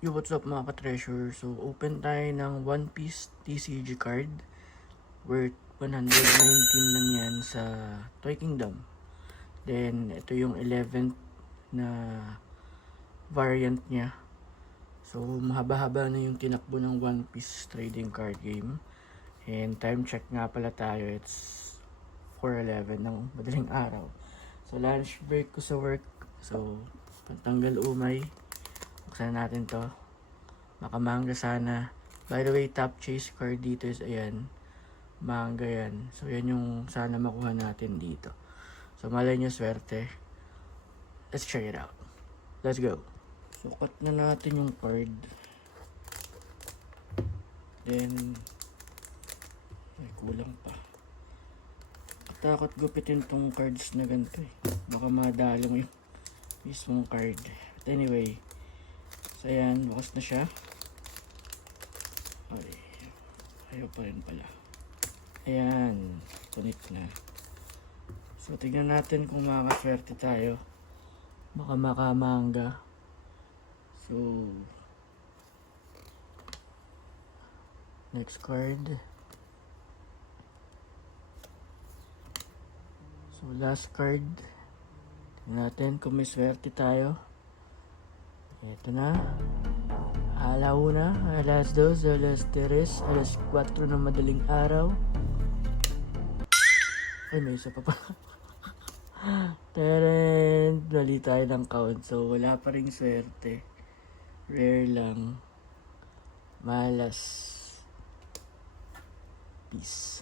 Yo, what's up mga ka-treasure? So, open tayo ng One Piece TCG card worth 119 lang yan sa Toy Kingdom. Then, ito yung 11th na variant niya. So, mahaba-haba na yung tinakbo ng One Piece trading card game. And time check nga pala tayo, it's 4:11 ng madaling araw. So, lunch break ko sa work. So, pantanggal umay. Buksan natin to. Makamanga sana. By the way, top chase card dito is ayan. Manga yan. So, yan yung sana makuha natin dito. So, malay nyo swerte. Let's check it out. Let's go. So, cut na natin yung card. Then, ay, kulang pa. Takot gupitin tong cards na ganito eh. Baka madalo mo yung mismong card. But anyway, so ayan, bukas na siya. Ay, ayaw pa rin pala. Ayan, connect na. So, tignan natin kung makakaswerte tayo. Baka makamanga. So, next card. So, last card. Tignan natin kung may swerte tayo. Ito na. Alauna, alas 2, alas 3, alas 4 ng madaling araw. Ay, may isa pa pa. Taren! Dali tayo ng count. So, wala pa rin swerte. Rare lang. Malas. Peace.